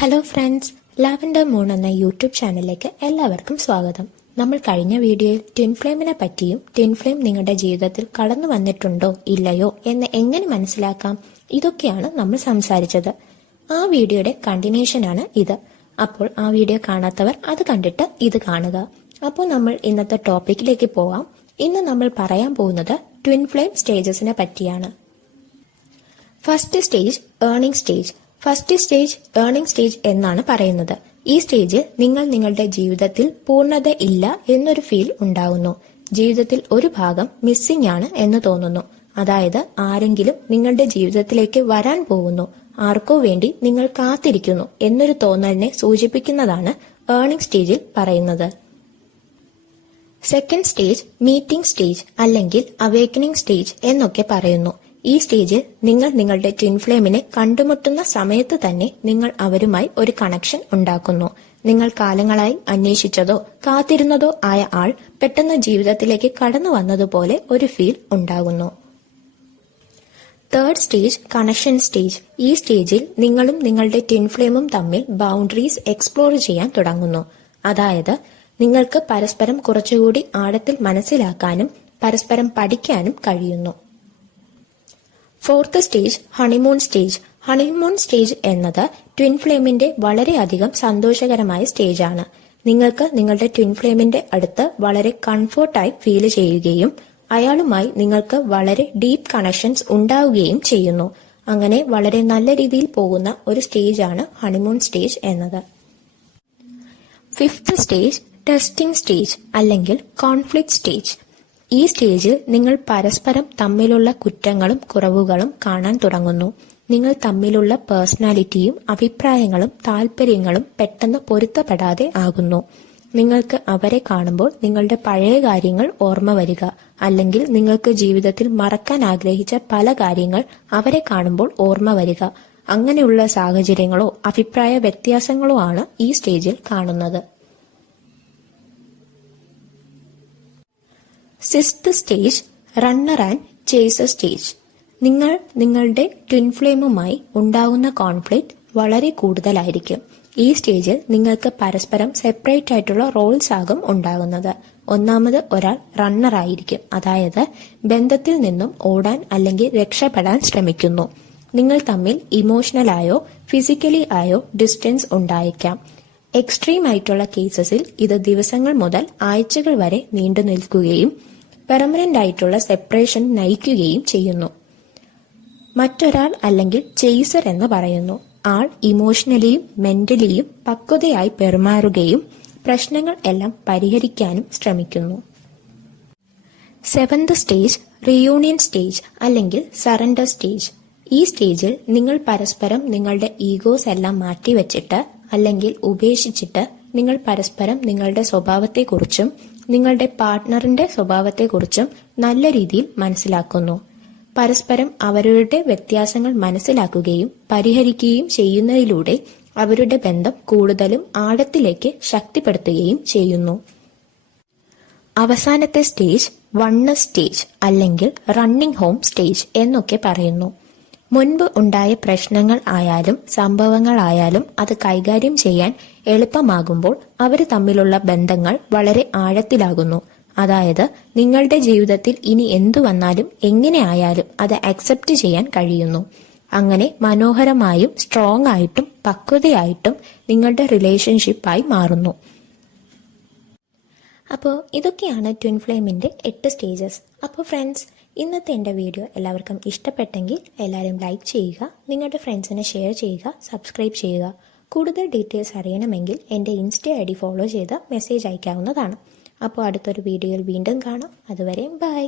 Hello friends, lavender moon എന്ന YouTube ചാനലിലേക്ക് എല്ലാവർക്കും സ്വാഗതം. നമ്മൾ കഴിഞ്ഞ വീഡിയോയിൽ ട്വിൻ ഫ്ലെയിമിനെ പറ്റിയും ട്വിൻ ഫ്ലെയിം നിങ്ങളുടെ ജീവിതത്തിൽ കടന്നു വന്നിട്ടുണ്ടോ ഇല്ലയോ എന്ന് എങ്ങനെ മനസ്സിലാക്കാം, ഇതൊക്കെയാണ് നമ്മൾ സംസാരിച്ചത്. ആ വീഡിയോയുടെ കണ്ടിന്യൂഷനാണ് ഇത്. അപ്പോൾ ആ വീഡിയോ കാണാത്തവർ അത് കണ്ടിട്ട് ഇത് കാണുക. അപ്പോൾ നമ്മൾ ഇന്നത്തെ ടോപ്പിക്കിലേക്ക് പോവാം. ഇന്ന് നമ്മൾ പറയാൻ പോകുന്നത് ട്വിൻ ഫ്ലെയിം സ്റ്റേജസിനെ പറ്റിയാണ്. First stage earning stage. First stage earning stage എന്നാണ് പറയുന്നത്. ഈ സ്റ്റേജിൽ നിങ്ങൾ നിങ്ങളുടെ ജീവിതത്തിൽ പൂർണ്ണത ഇല്ല എന്നൊരു ഫീൽ ഉണ്ടാകുന്നു. ജീവിതത്തിൽ ഒരു ഭാഗം മിസ്സിംഗ് ആണ് എന്ന് തോന്നുന്നു. അതായത് ആരെങ്കിലും നിങ്ങളുടെ ജീവിതത്തിലേക്ക് വരാൻ പോകുന്നു, ആർക്കോ വേണ്ടി നിങ്ങൾ കാത്തിരിക്കുന്നു എന്നൊരു തോന്നലിനെ സൂചിപ്പിക്കുന്നതാണ് ഏർണിംഗ് സ്റ്റേജിൽ പറയുന്നത്. സെക്കൻഡ് സ്റ്റേജ് മീറ്റിംഗ് സ്റ്റേജ് അല്ലെങ്കിൽ അവേക്കനിംഗ് സ്റ്റേജ് എന്നൊക്കെ പറയുന്നു. ഈ സ്റ്റേജിൽ നിങ്ങൾ നിങ്ങളുടെ ട്വിൻ ഫ്ലെയിമിനെ കണ്ടുമുട്ടുന്ന സമയത്ത് തന്നെ നിങ്ങൾ അവരുമായി ഒരു കണക്ഷൻ ഉണ്ടാക്കുന്നു. നിങ്ങൾ കാലങ്ങളായി അന്വേഷിച്ചതോ കാത്തിരുന്നതോ ആയ ആൾ പെട്ടെന്ന് ജീവിതത്തിലേക്ക് കടന്നു വന്നതുപോലെ ഒരു ഫീൽ ഉണ്ടാകുന്നു. Third stage connection stage. ഈ സ്റ്റേജിൽ നിങ്ങളും നിങ്ങളുടെ ട്വിൻ ഫ്ലെയിമും തമ്മിൽ ബൗണ്ടറീസ് എക്സ്പ്ലോർ ചെയ്യാൻ തുടങ്ങുന്നു. അതായത് നിങ്ങൾക്ക് പരസ്പരം കുറച്ചുകൂടി ആഴത്തിൽ മനസ്സിലാക്കാനും പരസ്പരം പഠിക്കാനും കഴിയുന്നു. Fourth stage honeymoon stage. Honeymoon stage എന്നത് ട്വിൻ ഫ്ലെയിമിന്റെ വളരെയധികം സന്തോഷകരമായ സ്റ്റേജ് ആണ്. നിങ്ങൾക്ക് നിങ്ങളുടെ ട്വിൻ ഫ്ലെയിമിന്റെ അടുത്ത് വളരെ കംഫർട്ടായി ഫീൽ ചെയ്യുകയും അയാളുമായി നിങ്ങൾക്ക് വളരെ ഡീപ്പ് കണക്ഷൻസ് ഉണ്ടാവുകയും ചെയ്യുന്നു. അങ്ങനെ വളരെ നല്ല രീതിയിൽ പോകുന്ന ഒരു സ്റ്റേജ് ആണ് ഹണിമൂൺ സ്റ്റേജ് എന്നത്. ഫിഫ്ത്ത് സ്റ്റേജ് ടെസ്റ്റിംഗ് സ്റ്റേജ് അല്ലെങ്കിൽ കോൺഫ്ലിക്റ്റ് സ്റ്റേജ്. ഈ സ്റ്റേജിൽ നിങ്ങൾ പരസ്പരം തമ്മിലുള്ള കുറ്റങ്ങളും കുറവുകളും കാണാൻ തുടങ്ങുന്നു. നിങ്ങൾ തമ്മിലുള്ള പേഴ്സണാലിറ്റിയും അഭിപ്രായങ്ങളും താല്പര്യങ്ങളും പെട്ടെന്ന് പൊരുത്തപ്പെടാതെ ആകുന്നു. നിങ്ങൾക്ക് അവരെ കാണുമ്പോൾ നിങ്ങളുടെ പഴയ കാര്യങ്ങൾ ഓർമ്മ വരിക, അല്ലെങ്കിൽ നിങ്ങൾക്ക് ജീവിതത്തിൽ മറക്കാൻ ആഗ്രഹിച്ച പല കാര്യങ്ങൾ അവരെ കാണുമ്പോൾ ഓർമ്മ വരിക. അങ്ങനെയുള്ള സാഹചര്യങ്ങളോ അഭിപ്രായ വ്യത്യാസങ്ങളോ ആണ് ഈ സ്റ്റേജിൽ കാണുന്നത്. Sixth stage runner and chaser stage. നിങ്ങൾ നിങ്ങളുടെ ട്വിൻ ഫ്ലെയിമുമായി ഉണ്ടാകുന്ന കോൺഫ്ലിക്റ്റ് വളരെ കൂടുതലായിരിക്കും. ഈ സ്റ്റേജിൽ നിങ്ങൾക്ക് പരസ്പരം സെപ്പറേറ്റ് ആയിട്ടുള്ള റോൾസ് ആകും ഉണ്ടാകുന്നത്. ഒന്നാമത് ഒരാൾ റണ്ണർ ആയിരിക്കും, അതായത് ബന്ധത്തിൽ നിന്നും ഓടാൻ അല്ലെങ്കിൽ രക്ഷപ്പെടാൻ ശ്രമിക്കുന്നു. നിങ്ങൾ തമ്മിൽ ഇമോഷണലായോ ഫിസിക്കലി ആയോ ഡിസ്റ്റൻസ് ഉണ്ടായേക്കാം. എക്സ്ട്രീം ആയിട്ടുള്ള കേസസിൽ ഇത് ദിവസങ്ങൾ മുതൽ ആഴ്ചകൾ വരെ നീണ്ടു നിൽക്കുകയും പെർമനന്റ് ആയിട്ടുള്ള സെപ്പറേഷൻ നയിക്കുകയും ചെയ്യുന്നു. മറ്റൊരാൾ അല്ലെങ്കിൽ ചേസർ എന്ന് പറയുന്നു. ആൾ ഇമോഷണലിയും മെന്റലിയും പക്വതയായി പെരുമാറുകയും പ്രശ്നങ്ങൾ എല്ലാം പരിഹരിക്കാനും ശ്രമിക്കുന്നു. സെവൻത് സ്റ്റേജ് റിയൂണിയൻ സ്റ്റേജ് അല്ലെങ്കിൽ സറണ്ടർ സ്റ്റേജ്. ഈ സ്റ്റേജിൽ നിങ്ങൾ പരസ്പരം നിങ്ങളുടെ ഈഗോസ് എല്ലാം മാറ്റിവെച്ചിട്ട് അല്ലെങ്കിൽ ഉപേക്ഷിച്ചിട്ട് നിങ്ങൾ പരസ്പരം നിങ്ങളുടെ സ്വഭാവത്തെക്കുറിച്ചും നിങ്ങളുടെ പാർട്ട്ണറിന്റെ സ്വഭാവത്തെക്കുറിച്ചും നല്ല രീതിയിൽ മനസ്സിലാക്കുന്നു. പരസ്പരം അവരുടെ വ്യത്യാസങ്ങൾ മനസ്സിലാക്കുകയും പരിഹരിക്കുകയും ചെയ്യുന്നതിലൂടെ അവരുടെ ബന്ധം കൂടുതലും ആഴത്തിലേക്ക് ശക്തിപ്പെടുത്തുകയും ചെയ്യുന്നു. അവസാനത്തെ സ്റ്റേജ് വൺനെസ് സ്റ്റേജ് അല്ലെങ്കിൽ റണ്ണിംഗ് ഹോം സ്റ്റേജ് എന്നൊക്കെ പറയുന്നു. മുൻപ് ഉണ്ടായ പ്രശ്നങ്ങൾ ആയാലും സംഭവങ്ങളായാലും അത് കൈകാര്യം ചെയ്യാൻ എളുപ്പമാകുമ്പോൾ അവർ തമ്മിലുള്ള ബന്ധങ്ങൾ വളരെ ആഴത്തിലാകുന്നു. അതായത് നിങ്ങളുടെ ജീവിതത്തിൽ ഇനി എന്തു വന്നാലും എങ്ങനെ ആയാലും അത് അക്സെപ്റ്റ് ചെയ്യാൻ കഴിയുന്നു. അങ്ങനെ മനോഹരമായും സ്ട്രോങ് ആയിട്ടും പക്വതയായിട്ടും നിങ്ങളുടെ റിലേഷൻഷിപ്പായി മാറുന്നു. അപ്പോൾ ഇതൊക്കെയാണ് ട്വിൻ ഫ്ലെയിമിന്റെ 8 സ്റ്റേജസ്. അപ്പോൾ ഫ്രണ്ട്സ്, ഇന്നത്തെ എൻ്റെ വീഡിയോ എല്ലാവർക്കും ഇഷ്ടപ്പെട്ടെങ്കിൽ എല്ലാവരും ലൈക്ക് ചെയ്യുക, നിങ്ങളുടെ ഫ്രണ്ട്സിനെ ഷെയർ ചെയ്യുക, സബ്സ്ക്രൈബ് ചെയ്യുക. കൂടുതൽ ഡീറ്റെയിൽസ് അറിയണമെങ്കിൽ എൻ്റെ ഇൻസ്റ്റ ID ഫോളോ ചെയ്ത് മെസ്സേജ് അയക്കാവുന്നതാണ്. അപ്പോൾ അടുത്തൊരു വീഡിയോയിൽ വീണ്ടും കാണാം. അതുവരെ ബൈ.